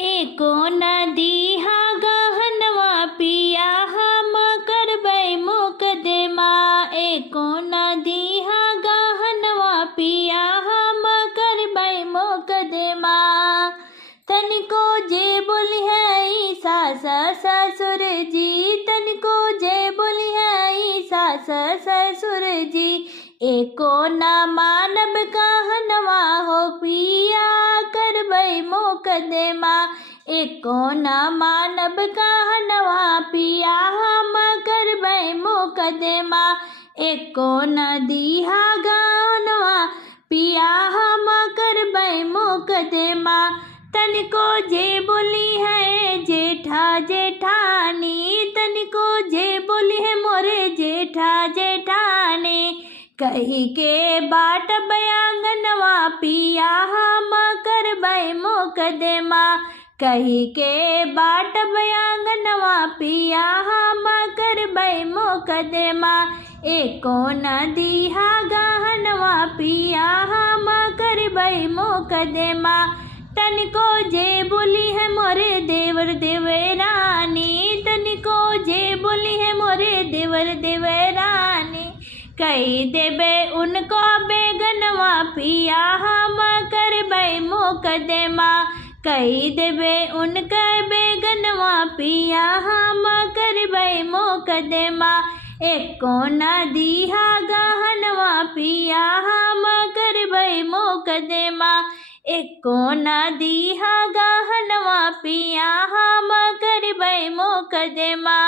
एको नदी हा गहनवा पिया हम करबै मुकदमा। एको नदी हा गहनवा पिया हम करबै मुकदमा। तनिको जे बोली है ई सास ससुर जी, तनिको जे बोली है ई सास ससुर जी। एको न मानब कहनवा हो पिया करबै मुकदमा। एको न मानब कहनवा पिया हम करबै मुकदमा। एको न दीहा गहनवा पिया हम करबै मुकदमा। तनिको जे बोली है जेठा जेठानी, तनिको जे बोली है मोरे जेठा जेठानी। कही के बाट बयांगनवा पिया हम करबै मुकदमा। कही के बाट बयांगनवा पिया हम करबै मुकदमा। एको न दीहा गहनवा पिया हम करबै मुकदमा। तनिको जे बोली है मोरे देवर देवरानी, तनिको जे बोली है मोरे देवर देवरानी। कही देबे उनको बेगनवा पिया हम करबै मुकदमा। कही देबे उनके बेगनवा पिया हम करबै मुकदमा। एको न दीहा गहनवा पिया हम करबै मुकदमा। एको न दीहा गहनवा पिया हम करबै मुकदमा।